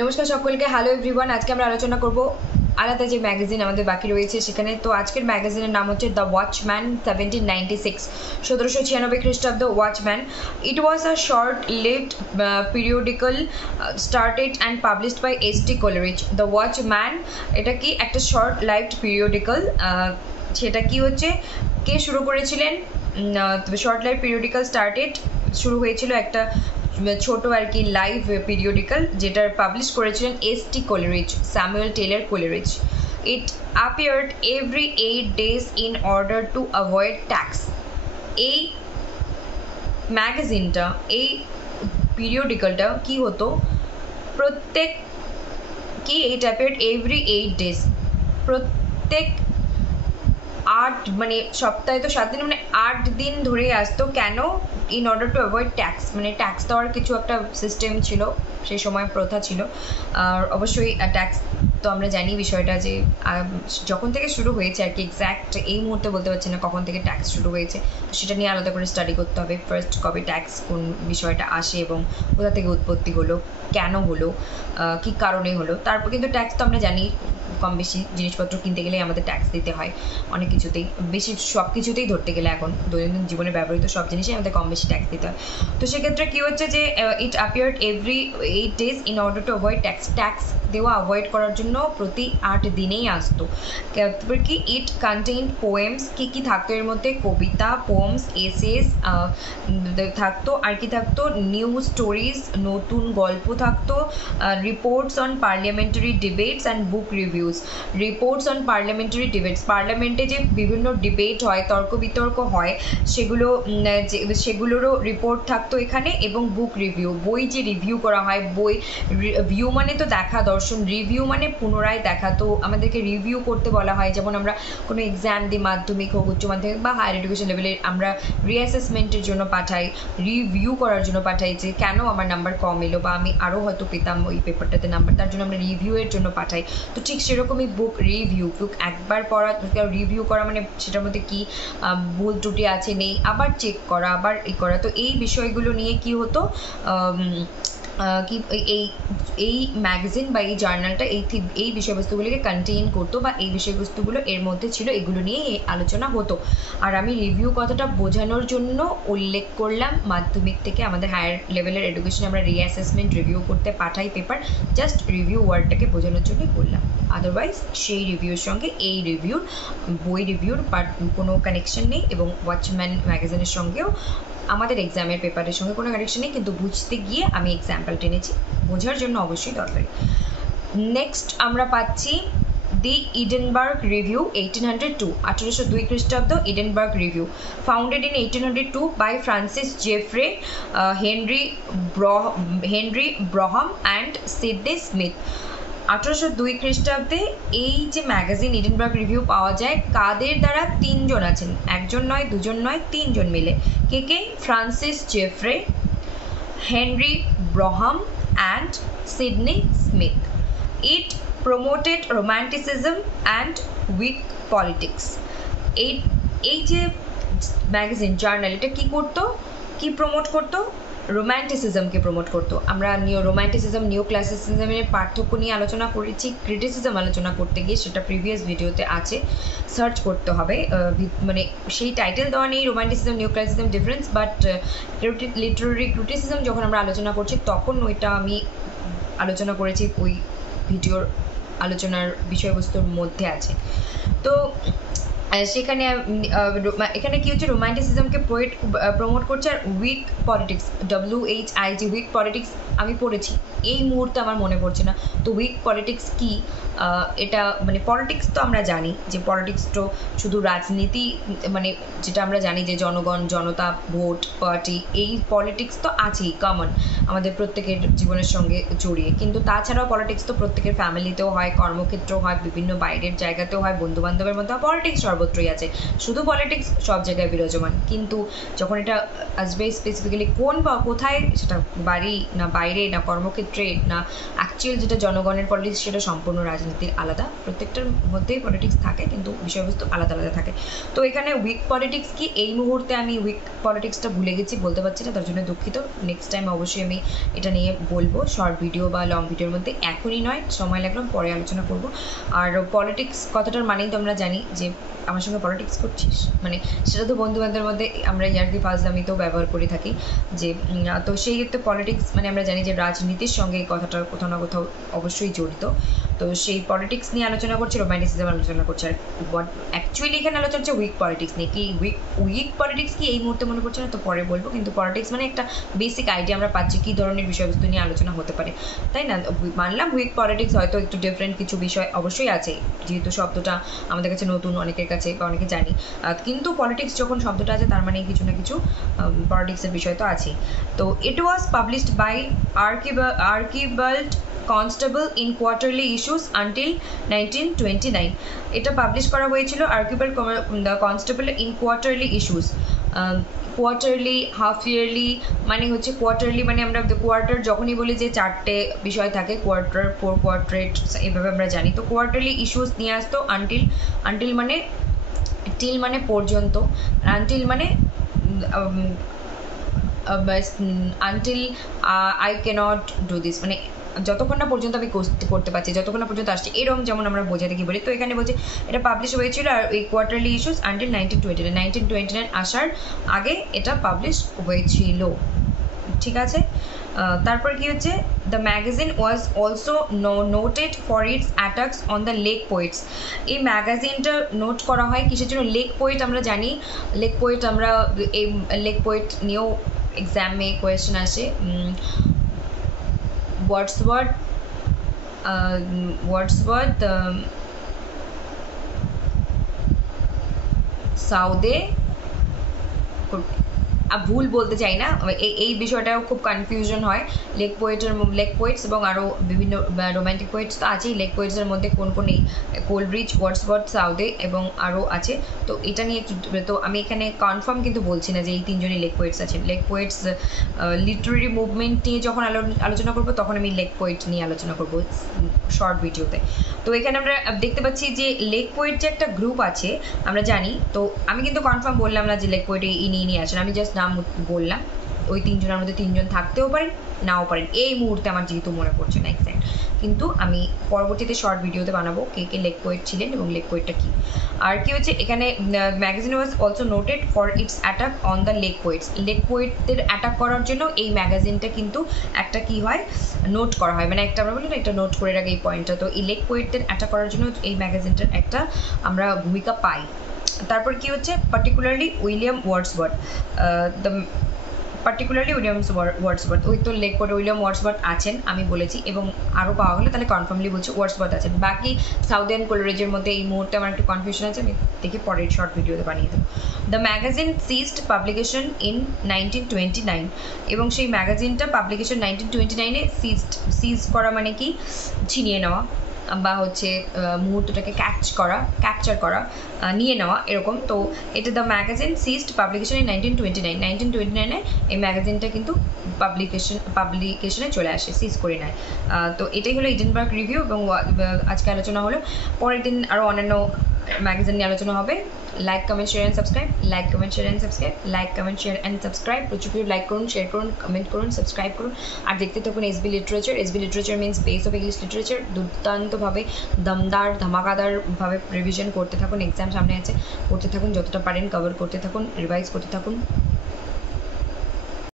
নমস্কার সকলকে, hello everyone. আজকে আমরা আলোচনা করব আলাদা যে ম্যাগাজিন আমাদের বাকি রয়েছে সেখানে। তো আজকের ম্যাগাজিনের নাম হচ্ছে দ্য ওয়াচম্যান 1796, 1796 খ্রিস্টাব্দ। Watchman, it was a short lived periodical started and published by S T. Coleridge. The Watchman এটা কি একটা শর্ট লাইভড পিরিয়ডিক্যাল, সেটা কি হচ্ছে, কে শুরু করেছিলেন? শর্ট লাইভ পিরিয়ডিক্যাল স্টার্টেড শুরু হয়েছিল একটা ছোট আর কি লাইভ পিরিয়ডিক্যাল, যেটার পাবলিশ করেছিলেন S T. Coleridge, Samuel Taylor Coleridge. It appeared every 8 days in order to avoid tax. এই ম্যাগাজিনটা, এই পিরিয়ডিক্যালটা কি হতো, প্রত্যেক কি ইট অ্যাপিয়ার্ড এভরি 8 days, প্রত্যেক 8 মানে সপ্তাহে তো 7 দিন, মানে 8 দিন ধরে আসতো। কেন? In order to avoid tax, মানে ট্যাক্স দেওয়ার কিছু একটা সিস্টেম ছিল, সেই সময় প্রথা ছিল। আর অবশ্যই ট্যাক্স তো আমরা জানি বিষয়টা, যে যখন থেকে শুরু হয়েছে আর কি, এক্স্যাক্ট এই মুহূর্তে বলতে পারছি না কখন থেকে ট্যাক্স শুরু হয়েছে, তো সেটা নিয়ে আলাদা করে স্টাডি করতে হবে। ফার্স্ট কবে ট্যাক্স, কোন বিষয়টা আসে এবং কোথা থেকে উৎপত্তি হলো, কেন হলো, কী কারণে হলো। তারপর কিন্তু ট্যাক্স তো আমরা জানি, কম বেশি জিনিসপত্র কিনতে গেলেই আমাদের ট্যাক্স দিতে হয়, অনেক কিছুতেই, বেশি সব কিছুতেই ধরতে গেলে এখন দৈনন্দিন জীবনে ব্যবহৃত সব জিনিসই আমাদের কম বেশি ট্যাক্স দিতে হয়। তো সেক্ষেত্রে কী হচ্ছে যে it appeared every 8 days in order to avoid tax. Tax দেওয়া অ্যাভয়েড করার জন্য প্রতি 8 দিনেই আসতো। তারপর কি, ইট কন্টেইনড পোয়েমস, কী কী থাকতো এর মধ্যে? কবিতা, পোয়েমস, এসেস থাকতো, আর কি থাকতো? নিউজ স্টোরিজ, নতুন গল্প থাকতো, reports on parliamentary debates and book reviews. Reports on parliamentary debates, পার্লামেন্টে যে বিভিন্ন ডিবেট হয়, তর্ক বিতর্ক হয়, সেগুলোরও রিপোর্ট থাকতো এখানে। এবং বুক রিভিউ, বই যে রিভিউ করা হয়, বই ভিউ মানে তো দেখা, দর্শন, রিভিউ মানে পুনরায় দেখা। তো আমাদেরকে রিভিউ করতে বলা হয়, যেমন আমরা কোনো এক্সাম দিই, মাধ্যমিক হোক, উচ্চ মাধ্যমিক বা হায়ার এডুকেশন লেভেলে, আমরা রিঅ্যাসেসমেন্টের জন্য পাঠাই, রিভিউ করার জন্য পাঠাই, যে কেন আমার নাম্বার কম এলো, বা আমি আরও হয়তো পেতাম ওই পেপারটাতে নাম্বার, তার জন্য আমরা রিভিউয়ের জন্য পাঠাই। তো ঠিক সেরকমই বুক রিভিউ, বুক একবার পড়া, রিভিউ করা মানে সেটার মধ্যে কি ভুল ত্রুটি আছে নেই, আবার চেক করা, আবার করা। তো এই বিষয়গুলো নিয়ে কি হতো, কি এই ম্যাগাজিন বা এই জার্নালটা এই বিষয়বস্তুগুলোকে কন্টেইন করতো, বা এই বিষয়বস্তুগুলো এর মধ্যে ছিল, এগুলো নিয়ে আলোচনা হতো। আর আমি রিভিউ কথাটা বোঝানোর জন্য উল্লেখ করলাম, মাধ্যমিক থেকে আমাদের হায়ার লেভেলের এডুকেশনে আমরা রিঅ্যাসেসমেন্ট রিভিউ করতে পাঠাই পেপার, জাস্ট রিভিউ ওয়ার্ডটাকে বোঝানোর জন্যই করলাম। আদারওয়াইজ সেই রিভিউর সঙ্গে এই রিভিউর, বই রিভিউর কোনো কানেকশন নেই, এবং ওয়াচম্যান ম্যাগাজিনের সঙ্গেও আমাদের এক্সামের পেপারের সঙ্গে কোনো কানেকশন নেই, কিন্তু বুঝতে গিয়ে আমি এক্সাম্পল টেনেছি, বোঝার জন্য অবশ্যই দরকারি। নেক্সট আমরা পাচ্ছি দি ইডেনবার্গ রিভিউ 1802, 1802 খ্রিস্টাব্দ, Edinburgh review, founded in 1802 by Francis Jeffrey, Henry Brougham and Sydney Smith. 1802 খ্রিস্টাব্দে এই যে ম্যাগাজিন ইডেনবার্গ রিভিউ পাওয়া যায়, কাদের দ্বারা? 3 জন আছেন, একজন নয়, দুজন নয়, 3 জন মিলে। কে কে? Francis Jeffrey, Henry Brougham and Sydney Smith. It promoted romanticism and Whig politics. এই যে ম্যাগাজিন, জার্নাল, এটা কী করতো, কি প্রমোট করতো? রোম্যান্টিসিজমকে প্রমোট করতো। আমরা রোম্যান্টিসিজম, নিও ক্লাসিসিজমের পার্থক্য নিয়ে আলোচনা করেছি, ক্রিটিসিজম আলোচনা করতে গিয়ে, সেটা প্রিভিয়াস ভিডিওতে আছে, সার্চ করতে হবে। মানে সেই টাইটেল দেওয়া নেই, রোম্যান্টিসিজম নিও classicism difference, but Literary criticism যখন আমরা আলোচনা করছি তখন ওইটা আমি আলোচনা করেছি, ওই ভিডিওর আলোচনার বিষয়বস্তুর মধ্যে আছে। তো সেখানে এখানে কি হচ্ছে, রোম্যান্টিসিজমকে প্রমোট করছে। আর Whig politics, WHIG, Whig politics আমি পড়েছি, এই মুহূর্তে আমার মনে পড়ছে না। তো উইক পলিটিক্স কি, এটা মানে পলিটিক্স তো আমরা জানি যে পলিটিক্স তো শুধু রাজনীতি, মানে যেটা আমরা জানি যে জনগণ, জনতা, ভোট, পার্টি, এই পলিটিক্স তো আছেই, কমন আমাদের প্রত্যেকের জীবনের সঙ্গে জড়িয়ে। কিন্তু তাছাড়াও পলিটিক্স তো প্রত্যেকের ফ্যামিলিতেও হয়, কর্মক্ষেত্রেও হয়, বিভিন্ন বাইরের জায়গাতেও হয়, বন্ধুবান্ধবের মধ্যে পলিটিক্স সর্বত্রই আছে। শুধু পলিটিক্স সব জায়গায় বিরাজমান, কিন্তু যখন এটা আসবে স্পেসিফিক্যালি কোথায়, সেটা বাড়ি না বাইরে না কর্মক্ষেত্রে, ট্রেড না অ্যাকচুয়াল যেটা জনগণের পলিটিক্স সেটা সম্পূর্ণ রাজনীতির আলাদা, প্রত্যেকটার মধ্যেই পলিটিক্স থাকে কিন্তু বিষয়বস্তু আলাদা আলাদা থাকে। তো এখানে উইক পলিটিক্স কি, এই মুহূর্তে আমি উইক পলিটিক্সটা ভুলে গেছি, বলতে পারছি না, তার জন্য দুঃখিত। নেক্সট টাইম অবশ্যই আমি এটা নিয়ে বলবো শর্ট ভিডিও বা লং ভিডিওর মধ্যে, এখনই নয়, সময় লাগলাম পরে আলোচনা করব। আর পলিটিক্স কথাটার মানেই তো আমরা জানি যে আমার সঙ্গে পলিটিক্স করছিস, মানে সেটা তো বন্ধুবান্ধবের মধ্যে আমরা ইয়ার্কি ফাজলামিতেও ব্যবহার করে থাকি যে, তো সেই ক্ষেত্রে পলিটিক্স মানে আমরা জানি যে রাজনীতির সঙ্গে এই কথাটা কোথাও না কোথাও অবশ্যই জড়িত। তো সেই পলিটিক্স নিয়ে আলোচনা করছি, রোম্যান্টিসিজম আলোচনা করছি। আর অ্যাকচুয়ালি এখানে আলোচনা হচ্ছে উইক পলিটিক্স নিয়ে। কি উইক পলিটিক্স কি এই মুহূর্তে মনে করছে না, তো পরে বলবো। কিন্তু পলিটিক্স মানে একটা বেসিক আইডিয়া আমরা পাচ্ছি কী ধরনের বিষয়বস্তু নিয়ে আলোচনা হতে পারে, তাই না? মানলাম উইক পলিটিক্স হয়তো একটু ডিফারেন্ট কিছু বিষয় অবশ্যই আছে, যেহেতু শব্দটা আমাদের কাছে নতুন, অনেকের কাছে বা অনেকে জানি, কিন্তু পলিটিক্স যখন শব্দটা আছে তার মানে কিছু না কিছু পলিটিক্সের বিষয় তো আছেই। তো it was published by Archibald Constable in quarterly issues until 1929। এটা পাবলিশ করা হয়েছিল Archibald Constable in quarterly issues. Quarterly, half yearly মানে হচ্ছে কোয়ার্টারলি মানে আমরা কোয়ার্টার যখনই বলি যে চারটে বিষয় থাকে, কোয়ার্টার, ফোর কোয়ার্টারেট, এভাবে আমরা জানি। তো কোয়ার্টারলি ইস্যুস নিয়ে আসতো। আনটিল মানে টিল মানে পর্যন্ত, আনটিল মানে until I can't do this, মানে যতক্ষণ না পর্যন্ত আমি করতে পারছি, যতক্ষণ না পর্যন্ত আসছে, এরকম যেমন আমরা বোঝাতে কি বলি। তো এখানে বলছি এটা পাবলিশ হয়েছিল আর এই কোয়ার্টারলি ইস্যুস আনটিল 1929 আসার আগে এটা পাবলিশ হয়েছিল, ঠিক আছে? তারপর কি হচ্ছে, the magazine was also noted for its attacks on the lake poets. এই ম্যাগাজিনটা নোট করা হয় কিসের জন্য? লেক পোয়েট আমরা জানি, লেক পোয়েট আমরা এই লেক পোয়েট নিয়েও এক্সামে কোয়েশ্চেন আসে। ওয়ার্ডসওয়ার্থ, সাউদে, ভুল বলতে চাই না, এই বিষয়টাও খুব কনফিউশন হয়। লেক পোয়েটস এবং আরও বিভিন্ন রোম্যান্টিক পোয়েটস তো আছেই। লেক পোয়েটসের মধ্যে কোন কোন, এই কোলব্রিজ, ওয়ার্ডসওয়ার্থ, সাউদে এবং আরও আছে। তো এটা নিয়ে একটু, তো আমি এখানে কনফার্ম কিন্তু বলছি না যে এই তিনজনই লেক পোয়েটস আছেন। লেক পোয়েটস লিটারেরি মুভমেন্ট নিয়ে যখন আলোচনা করবো তখন আমি লেক পোয়েট নিয়ে আলোচনা করবো শর্ট ভিডিওতে। তো এখানে আমরা দেখতে পাচ্ছি যে লেক পোয়েট যে একটা গ্রুপ আছে আমরা জানি। তো আমি কিন্তু কনফার্ম বললাম না যে লেক পোয়েট ইনি আছেন, আমি জাস্ট নাম বললাম। ওই তিনজনের মধ্যে তিনজন থাকতেও পারেন, নাও পারেন, এই মুহূর্তে আমার যেহেতু মনে পড়ছে না এক্স্যাক্ট, কিন্তু আমি পরবর্তীতে শর্ট ভিডিওতে বানাবো কে কে লেক পোয়েট ছিলেন এবং লেক পোয়েটটা কী। আর কি হচ্ছে এখানে, magazine was also noted for its attack on the lake poets. Lake পোয়েটদের অ্যাটাক করার জন্য এই ম্যাগাজিনটা কিন্তু একটা কি হয়, নোট করা হয়, মানে একটা আমরা বলি না একটা নোট করে রাখে এই পয়েন্টটা। তো এই লেক পোয়েটদের অ্যাটাক করার জন্য এই ম্যাগাজিনটার একটা আমরা ভূমিকা পাই। তারপর কি হচ্ছে, পার্টিকুলারলি উইলিয়াম ওয়ার্ডসওয়ার্থ, ওই তো লেক পোয়েট উইলিয়াম ওয়ার্ডসওয়ার্থ আছেন আমি বলেছি, এবং আরও পাওয়া গেলে তাহলে কনফার্মলি বলছি ওয়ার্ডসওয়ার্থ আছেন। বাকি সাউদার্ন কোলরিজের মধ্যে এই মুহূর্তে আমার একটু কনফিউশন আছে, আমি দেখে পরের শর্ট ভিডিওতে বানিয়ে দেবো। The magazine ceased publication in 1929, এবং সেই ম্যাগাজিনটা পাবলিকেশন 1929-এ সিজ করা মানে কি, ছিনিয়ে নেওয়া বা হচ্ছে মুহূর্তটাকে ক্যাপচার করা, নিয়ে নেওয়া এরকম। তো এটা the magazine ceased publication in 1929-এ এই ম্যাগাজিনটা কিন্তু পাবলিকেশনে চলে আসে, সিজ করে নেয়। তো এটাই হলো এডিনবার্গ রিভিউ, এবং আজকে আলোচনা হলো। পরের দিন আরও অন্যান্য ম্যাগাজিন নিয়ে আলোচনা হবে। Like comment share and subscribe, প্রচুর লাইক করুন, শেয়ার করুন, কমেন্ট করুন, সাবস্ক্রাইব করুন। আর দেখতে থাকুন SB literature means base of English literature. দুর্দান্তভাবে দমদার ধামাকাদারভাবে রিভিশন করতে থাকুন, এক্সাম সামনে আছে, করতে থাকুন, যতটা পারেন কভার করতে থাকুন, রিভাইজ করতে থাকুন।